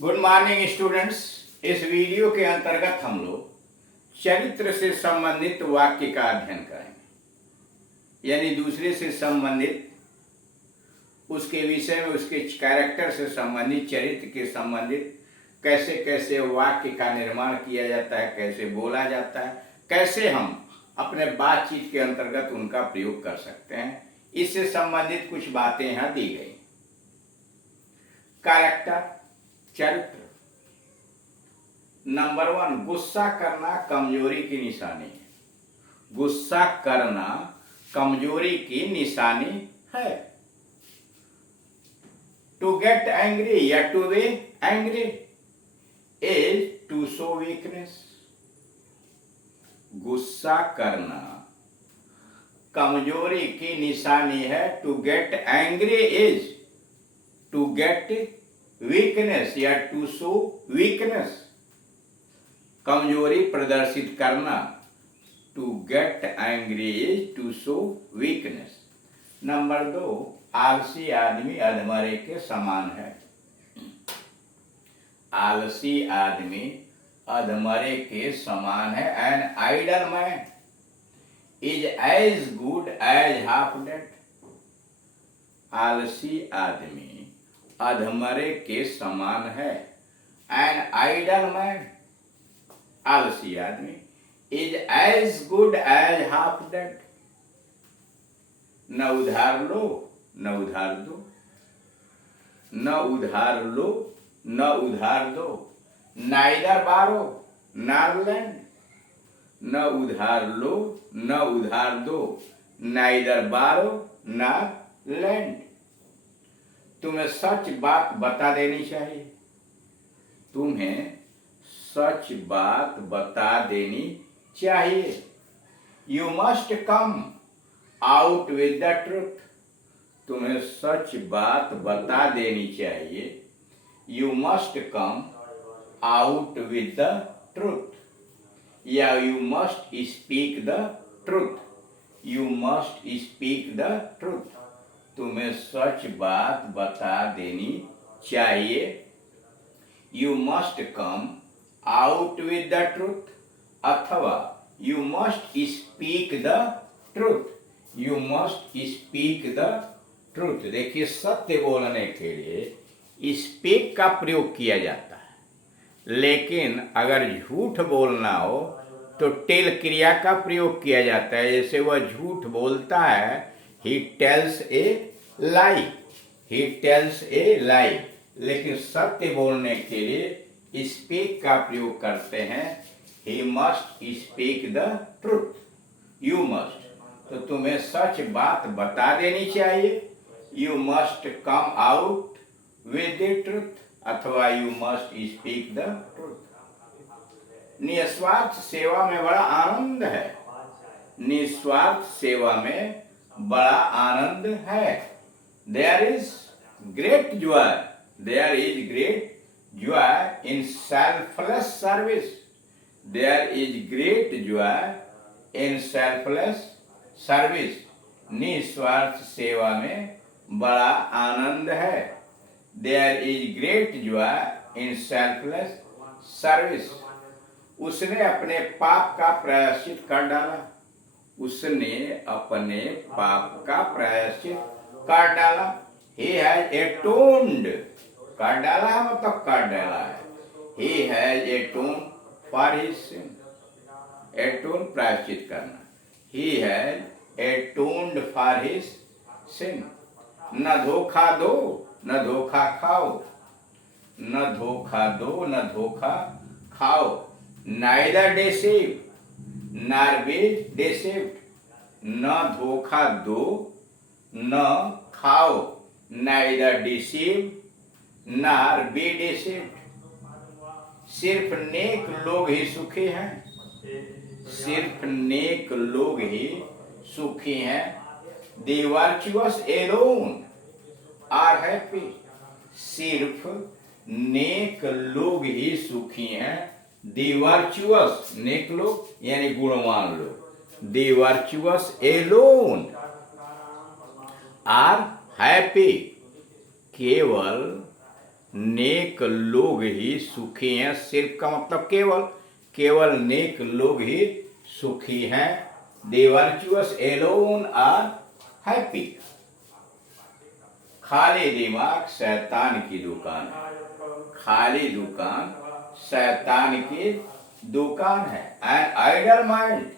Good morning students. इस video के अंतर्गत हम लोग चरित्र से संबंधित वाक्य का अध्ययन करेंगे, यानी दूसरे से संबंधित उसके विषय में, उसके कैरेक्टर से संबंधित, चरित्र के संबंधित कैसे कैसे वाक्य का निर्माण किया जाता है, कैसे बोला जाता है, कैसे हम अपने बातचीत के अंतर्गत उनका प्रयोग कर सकते हैं, इससे संबंधित कुछ बातें यहाँ दी गई। कैरेक्टर, चरित्र। नंबर 1, गुस्सा करना कमजोरी की निशानी है। गुस्सा करना कमजोरी की निशानी है। टू गेट एंग्री या to be angry is to show weakness. गुस्सा करना कमजोरी की निशानी है। To get angry is to get weakness या टू शो वीकनेस, कमजोरी प्रदर्शित करना। To get angry is to show weakness. Number 2, आलसी आदमी अधमरे के समान है। आलसी आदमी अधमरे के समान है। An idle man is as good as half dead. आलसी आदमी अधमरे के समान है। एन आइडल मैन, आलसी आदमी, is as good as half dead. न उधार लो न उधार दो, न उधार लो न उधार दो। नाइदर बारो नॉर लैंड। न उधार लो न उधार दो, नाइदर बारो नॉर लैंड। तुम्हें सच बात बता देनी चाहिए। तुम्हें सच बात बता देनी चाहिए। You must come out with the truth. तुम्हें सच बात बता देनी चाहिए। You must come out with the truth या you must speak the truth. You must speak the truth. तुम्हें सच बात बता देनी चाहिए। You must come out with the truth अथवा you must speak the truth. You must speak the truth. देखिए, सत्य बोलने के लिए स्पीक का प्रयोग किया जाता है, लेकिन अगर झूठ बोलना हो तो टेल क्रिया का प्रयोग किया जाता है। जैसे वह झूठ बोलता है, he tells a lie, he tells a lie। लेकिन सत्य बोलने के लिए स्पीक का प्रयोग करते हैं। he must speak the truth, you must। तो तुम्हें सच बात बता देनी चाहिए। you must come out with the truth अथवा you must speak the truth। निस्वार्थ सेवा में बड़ा आनंद है। निस्वार्थ सेवा में बड़ा आनंद है। There is great joy, there is great joy in selfless service। There is great joy in selfless service। निस्वार्थ सेवा में बड़ा आनंद है। There is great joy in selfless service। उसने अपने पाप का प्रायश्चित कर डाला। उसने अपने पाप का प्रायश्चित कर डाला। He has atoned, कर डाला है मतलब कर डाला है। He has atoned for his sin। atone प्रायश्चित करना। He has atoned for his sin। न धोखा दो न धोखा खाओ, न धोखा दो न धोखा खाओ। Neither deceive nor be deceived। न धोखा दो न खाओ। Neither deceive nor be deceived। सिर्फ नेक लोग ही सुखी हैं। सिर्फ नेक लोग ही सुखी हैं। The virtuous alone are happy। सिर्फ नेक लोग ही सुखी हैं। The virtuous, नेक लोग यानी गुणवान लोग। The virtuous alone are happy। केवल नेक लोग ही सुखी हैं। सिर्फ का मतलब केवल, केवल नेक लोग ही सुखी हैं। The virtuous alone are happy. खाली दिमाग शैतान की दुकान है। खाली दुकान शैतान की दुकान है। An idle mind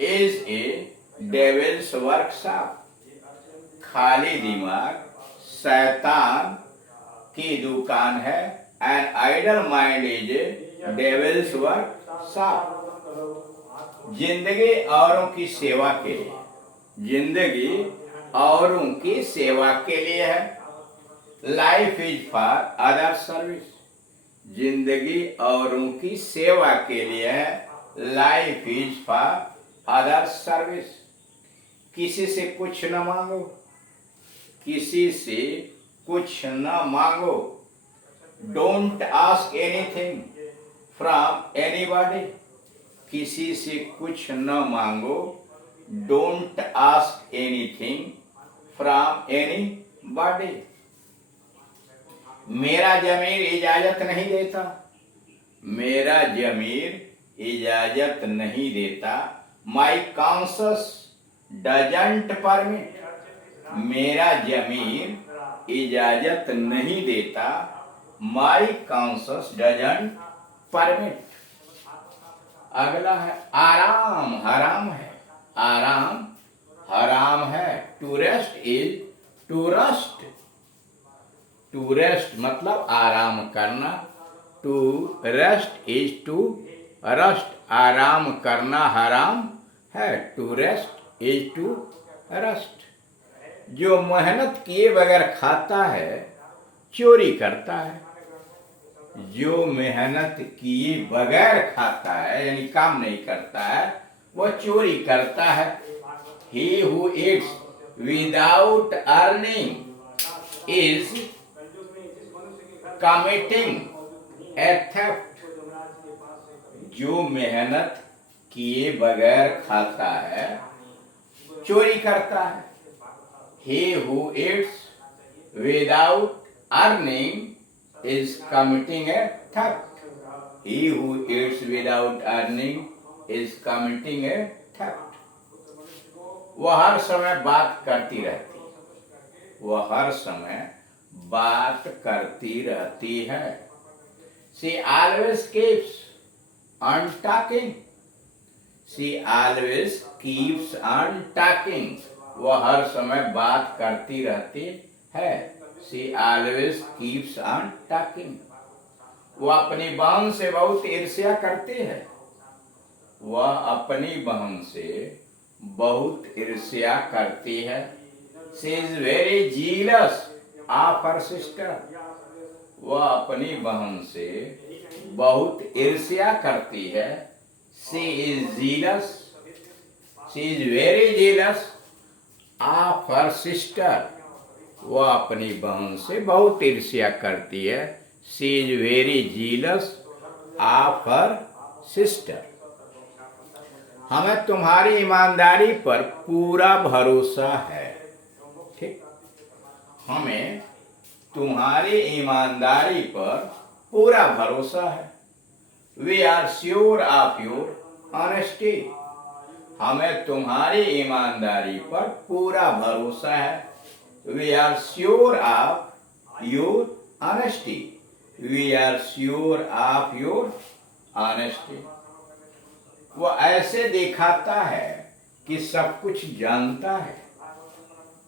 is a devil's workshop. खाली दिमाग शैतान की दुकान है। An idle mind is a devil's workshop. जिंदगी औरों की सेवा के लिए, जिंदगी औरों की सेवा के लिए है। Life is for other service. जिंदगी औरों की सेवा के लिए है। Life is for other service. किसी से कुछ न मांगो, किसी से कुछ न मांगो। Don't ask anything from anybody. किसी से कुछ न मांगो। Don't ask anything from anybody. मेरा जमीर इजाजत नहीं देता। मेरा जमीर इजाजत नहीं देता। My conscience doesn't permit. मेरा जमीर इजाजत नहीं देता। My conscience doesn't permit. अगला है आराम हराम है। आराम हराम है। To rest is to rust. To rest मतलब आराम करना। To rest is to rust. आराम करना हराम है। To rest is to rust. जो मेहनत किए बगैर खाता है चोरी करता है। जो मेहनत किए बगैर खाता है यानी काम नहीं करता है वह चोरी करता है। He who eats without earning is committing a theft। जो मेहनत किए बगैर खाता है चोरी करता है। He who eats without earning is committing a theft। He who eats without earning is committing a theft। वह हर समय बात करती रहती है। वह हर समय बात करती रहती है। She always keeps on talking। She always keeps on talking। वह हर समय बात करती रहती है। She always keeps on talking। वह अपनी बहन से बहुत ईर्ष्या करती है। वह अपनी बहन से बहुत ईर्ष्या करती है। She is very jealous of her sister। वह अपनी बहन से बहुत ईर्ष्या करती है। She is jealous। She is very jealous of her sister। वह अपनी बहन से बहुत ईर्ष्या करती है। She is very jealous of her sister। हमें तुम्हारी ईमानदारी पर पूरा भरोसा है। ठीक, हमें तुम्हारी ईमानदारी पर पूरा भरोसा है। We are sure of your honesty. हमें तुम्हारी ईमानदारी पर पूरा भरोसा है। We are sure of your honesty. We are sure of your honesty. वो ऐसे दिखाता है कि सब कुछ जानता है।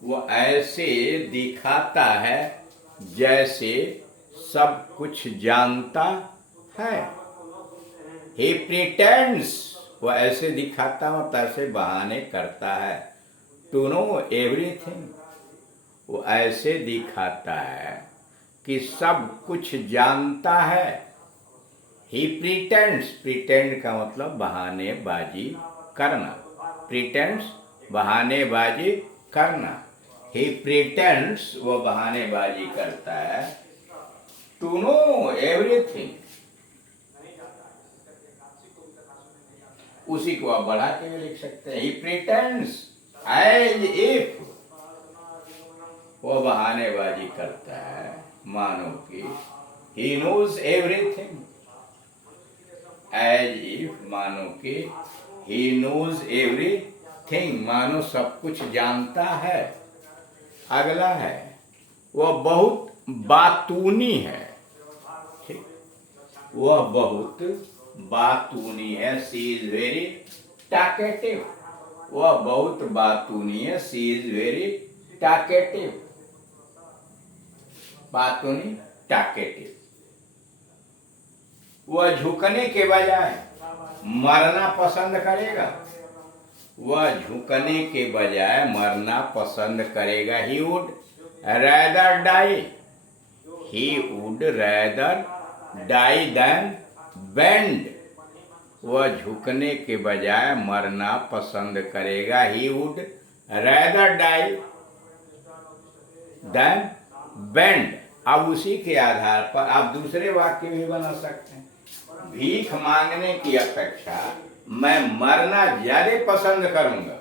वो ऐसे दिखाता है जैसे सब कुछ जानता है। He pretends। वो ऐसे दिखाता मतलब ऐसे बहाने करता है। To know everything। वो ऐसे दिखाता है कि सब कुछ जानता है। He pretends। pretend का मतलब बहानेबाजी करना। pretends बहानेबाजी करना। He pretends वो बहानेबाजी करता है। To know everything। उसी को आप बढ़ा के भी लिख सकते हैं। He pretends as if। वो बहानेबाजी करता है मानो कि he knows everything, as if मानो कि he knows everything, मानो सब कुछ जानता है। अगला है वह बहुत बातूनी है, ठीक, वह बहुत बातूनी है, सी इज वेरी टॉकेटिव, वह बहुत बातूनी है, सी इज वेरी टॉकेटिव, बातूनी टॉकेटिव। वह झुकने के बजाय मरना पसंद करेगा, वह झुकने के बजाय मरना पसंद करेगा। He would rather die, he would rather die than bend, वह झुकने के बजाय मरना पसंद करेगा। He would rather die than bend. अब उसी के आधार पर आप दूसरे वाक्य भी बना सकते हैं। भीख मांगने की अपेक्षा मैं मरना ज्यादा पसंद करूंगा,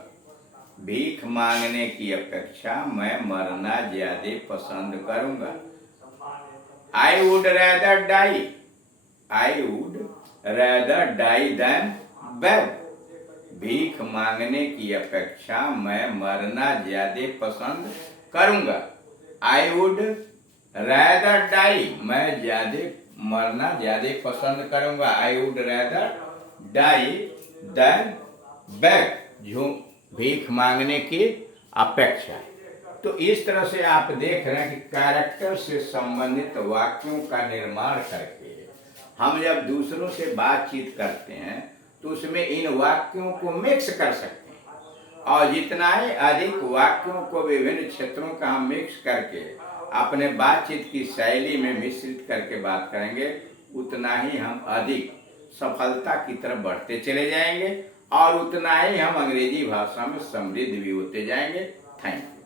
भीख मांगने की अपेक्षा मैं मरना ज्यादा पसंद करूंगा। I would rather die, I would rather die than beg, भीख मांगने की अपेक्षा मैं मरना ज्यादा पसंद करूंगा। आई वुड रैदर डाई, मैं ज्यादा मरना ज्यादा पसंद करूंगा। I would rather die than beg, भीख मांगने की अपेक्षा। तो इस तरह से आप देख रहे हैं कि कैरेक्टर से संबंधित वाक्यों का निर्माण करके हम जब दूसरों से बातचीत करते हैं तो उसमें इन वाक्यों को मिक्स कर सकते हैं, और जितना ही अधिक वाक्यों को विभिन्न क्षेत्रों का हम मिक्स करके अपने बातचीत की शैली में मिश्रित करके बात करेंगे, उतना ही हम अधिक सफलता की तरफ बढ़ते चले जाएंगे और उतना ही हम अंग्रेजी भाषा में समृद्ध भी होते जाएंगे। Thank you.